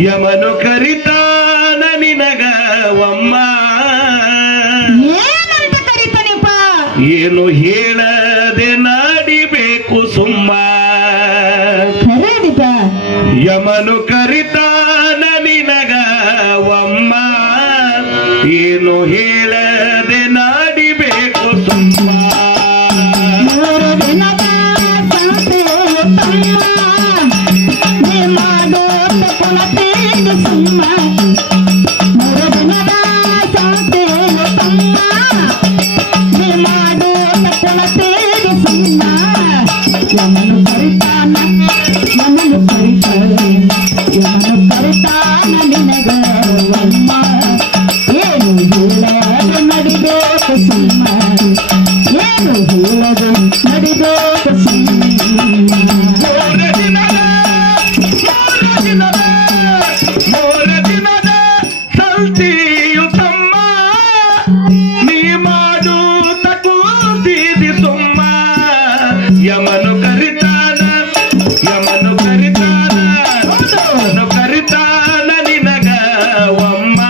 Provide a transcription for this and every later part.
ಯಮನು ಕರಿತಾನ ನಿನಗ ಒಮ್ಮ ಏನಂತ ಕರಿತಾನಿಪ್ಪ ಏನು ಹೇಳದೆ ನಾಡಿಬೇಕು ಸುಮ್ಮ ಖರೇದಿಪ ಯಮನು ಕರಿತಾನ ನಿನಗ ಒಮ್ಮ ಏನು ಹೇಳದೆ ನಾಡಿಬೇಕು ಸುಮ್ಮ ಮೂರು ದಿನದ ಸಂತೆಯು ತಮ್ಮ ನೀ ಮಾಡೋ ತಪ್ಪುಳತೇನು ಸುಮ್ಮ ಮೂರು ದಿನದ ಸಂತೆಯು ತಮ್ಮ ನೀ ಮಾಡೋ ತಪ್ಪುಳತೇನು ಸುಮ್ಮ ಯಮನು ಕರಿತಾನ ನಿನಗ ಒಮ್ಮ ಏನು ಹೇಳದ ನಡಿಬೇಕು ಸುಮ್ಮ ಏನು ಹೇಳದ ನಡಿಬೇಕು ಸುಮ್ಮ ಮೂರ ದಿನದ ಸಂತಿಯು ತಮ್ಮ ನೀ ಮಾಡು ತಕೂತಿದಿ ಸುಮ್ಮ ಯಮನು ಕರಿತಾನ ಯಮನು ಕರಿತಾನ ನಿನಗ ಒಮ್ಮ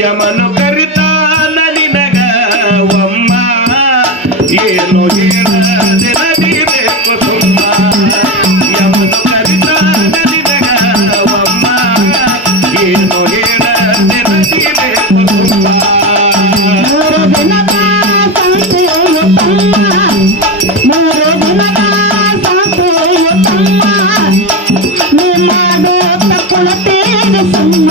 ಯಮನು ಕರಿತಾನ ನಿನಗ ಒಮ್ಮ ಏನು ಹೇಳದೆ ನಡಿಬೇಕು ಸುಮ್ಮ ಯಮನು ಕರಿತಾನ ನಿನಗ ಒಮ್ಮ ಏನು ಹೇಳದೆ ನಡಿಬೇಕು ಸುಮ್ಮ ಮೂರು ದಿನದ ಸಂತೆಯು ತಮ್ಮ ಮೂರು ದಿನದ ಸಂತೆಯು ತಮ್ಮ ನೀ ಮಾಡೋ ತಪ್ಪುಳತೇನು ಸುಮ್ಮ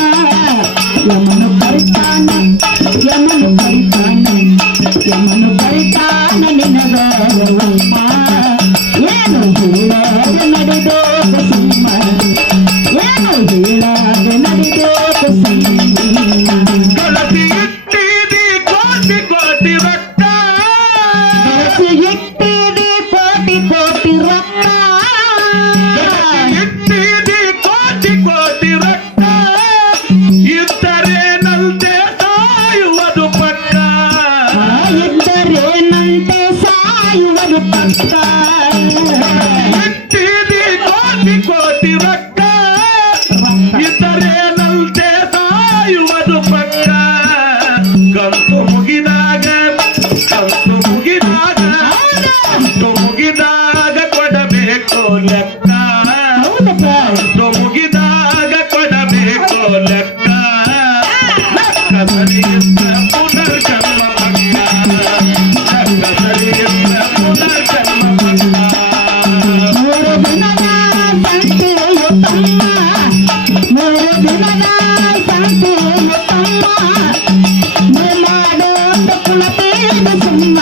ಯಮನು ಕರಿತಾನ ನಿನಗ ಒಮ್ಮ ಏನು ಹೇಳದೆ ನಡಿಬೇಕು ಸುಮ್ಮ ಏನು ಹೇಳದೆ ನಡಿಬೇಕು ಸುಮ್ಮ ಕಳಸಿ ಇಟ್ಟಿದಿ ಕೋಟಿ ಕೋಟಿ ರೊಕ್ಕ ಇಟ್ಟಿದಿ ಕೋಟಿ ಕೋಟಿ ರೊಕ್ಕ ಇಟ್ಟಿದಿ ಕೋಟಿ ಕೋಟಿ ರೊಕ್ಕ ಇದ್ದರೇನಂತೆ ಸಾಯುವುದು ಪಕ್ಕ ಇದ್ದರೇನಂತೆ ಸಾಯುವುದು ಪಕ್ಕ ಇಟ್ಟಿದಿ ಕೋಟಿ ಕೋಟಿ ರೊಕ್ಕ ಇದ್ದರೇನಂತೆ ಸಾಯುವುದು ಪಕ್ಕ ಕಂತು ಮುಗಿದಾಗ ಕೊಡಬೇಕು ಲೆಕ್ಕ ಹೌದಪ್ಪ ಕಂತು ಮುಗಿದಾಗ ಕೊಡಬೇಕು ಲೆಕ್ಕ ಲೆಕ್ಕ ಸರಿಯಿಲ್ಲ ಪುನರ್ಜನ್ಮ ಪಕ್ಕ ಲೆಕ್ಕ ಸರಿಯಿಲ್ಲ ಪುನರ್ಜನ್ಮ ಪಕ್ಕ ಮೂರು ದಿನದ ಸಂತೆಯು ತಮ್ಮ ಮೂರು ದಿನದ ಸಂತೆಯು ತಮ್ಮ ನೀ ಮಾಡೋ ತಪ್ಪುಳತೇನು ಸುಮ್ಮ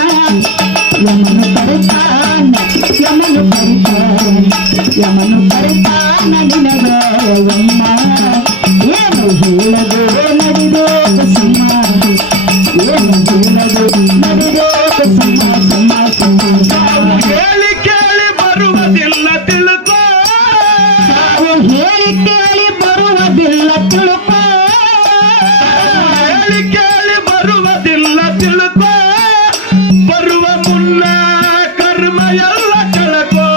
ಯಮನು ಕರಿತಾನ ನಿನಗ ಒಮ್ಮ ಏನು ಹೇಳದು ನಡಿಬೇಕು ಸುಮ್ಮ ಏನು ಹೇಳದು ನಡಿಬೇಕು ಸುಮ್ಮ ಸುಮ್ಮ ಸುಮ್ಮ ಹೇಳಿ ಕೇಳಿ ಬರುವುದಿಲ್ಲ ತಿಳ್ಕೋ ನಾವು ಹೇಳಿ ಕೇಳಿ ಬರುವುದಿಲ್ಲ ತಿಳ್ಕೋ ಹೇಳಿ ಕೇಳಿ ಬರುವುದಿಲ್ಲ ತಿಳ್ಕೋ ಬರುವ ಮುನ್ನ ಕರ್ಮ ಎಲ್ಲ ಕಳಕೋ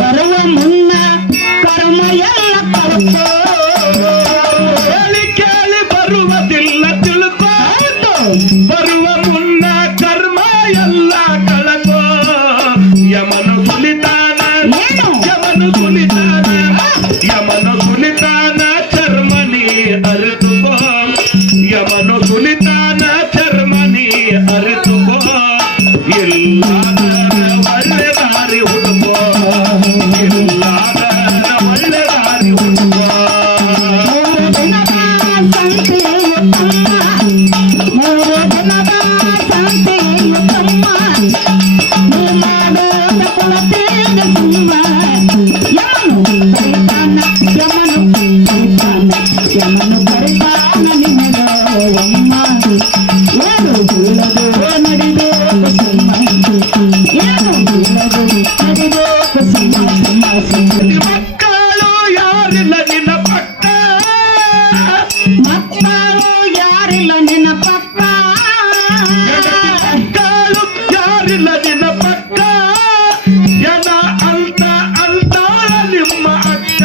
ಬರುವ ಮುನ್ನ ಕರ್ಮ ಎಲ್ಲ ಕಳ್ಕೋ ಹೇಳಿ ಕೇಳಿ ಬರುವುದಿಲ್ಲ ತಿಳ್ಕೋ ಬರುವ ಮುನ್ನ ಕರ್ಮ ಎಲ್ಲ ಕಳಕೋ ಯಮನು ಸುಲಿತಾನ ಚರ್ಮನಿ ಅರಿತುಕೋ ಯಮನು ಸುಲಿತಾನ ಚರ್ಮನಿ ಅರಿತುಕೋ ಇಲ್ಲಾದ ಒಳ್ಳೆ ದಾರಿ ಹುಡುಕೋ ಇಲ್ಲಾದ ಒಳ್ಳೆ ದಾರಿ ಹುಡುಕೋ ಮೂರು ದಿನದ ಸಂತೆಯು ತಮ್ಮ ಮೂರು ದಿನದ ಸಂತೆಯು ತಮ್ಮ ನೀ ಮಾಡೋ ತಪ್ಪುಳತೇನು ಸುಮ್ಮ ಯಮನು ಕರಿತಾನ ನಿನಗ ಒಮ್ಮ ಏನು ಹೇಳದು ನಡಿಬೇಕು ಸುಮ್ಮ ಏನು ಹೇಳದು ನಡಿಬೇಕು ಸುಮ್ಮ ಸುಮ್ಮ ಸುಮ್ಮ ಮಕ್ಕಳು ಯಾರಿಲ್ಲ ನಿನ್ನ ಪಕ್ಕ ಮಕ್ಕಳು ಯಾರಿಲ್ಲ ನಿನ್ನ ಪಕ್ಕ ಮಕ್ಕಳು ಯಾರಿಲ್ಲ ನಿನ್ನ ಪಕ್ಕ ಜನ ಅಂತ ನಿಮ್ಮ ಅಕ್ಕ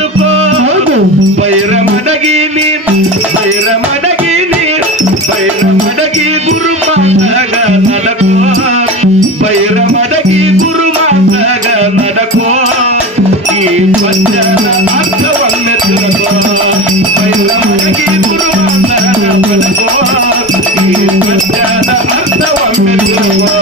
ಹಿಡುಕೋ ಬೈರ ಮಡಗಿ ಗುರು ಮಾತಾಗ ನಡಕೋ ಬೈರ ಮಡಗಿ ಗುರು ಮಾತಾಗ ನಡಕೋ ಈ ಪದ್ಯದ ಅರ್ಥವನ್ನೇ ತಿಳ್ಕೋ ಬೈರ ಮಡಗಿ ಗುರು ಮಾತಾಗ ನಡಕೋ ಈ ಪದ್ಯದ ಅರ್ಥವನ್ನೇ ತಿಳ್ಕೋ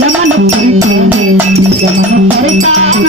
ಯಮನ ಪರಿತಾನ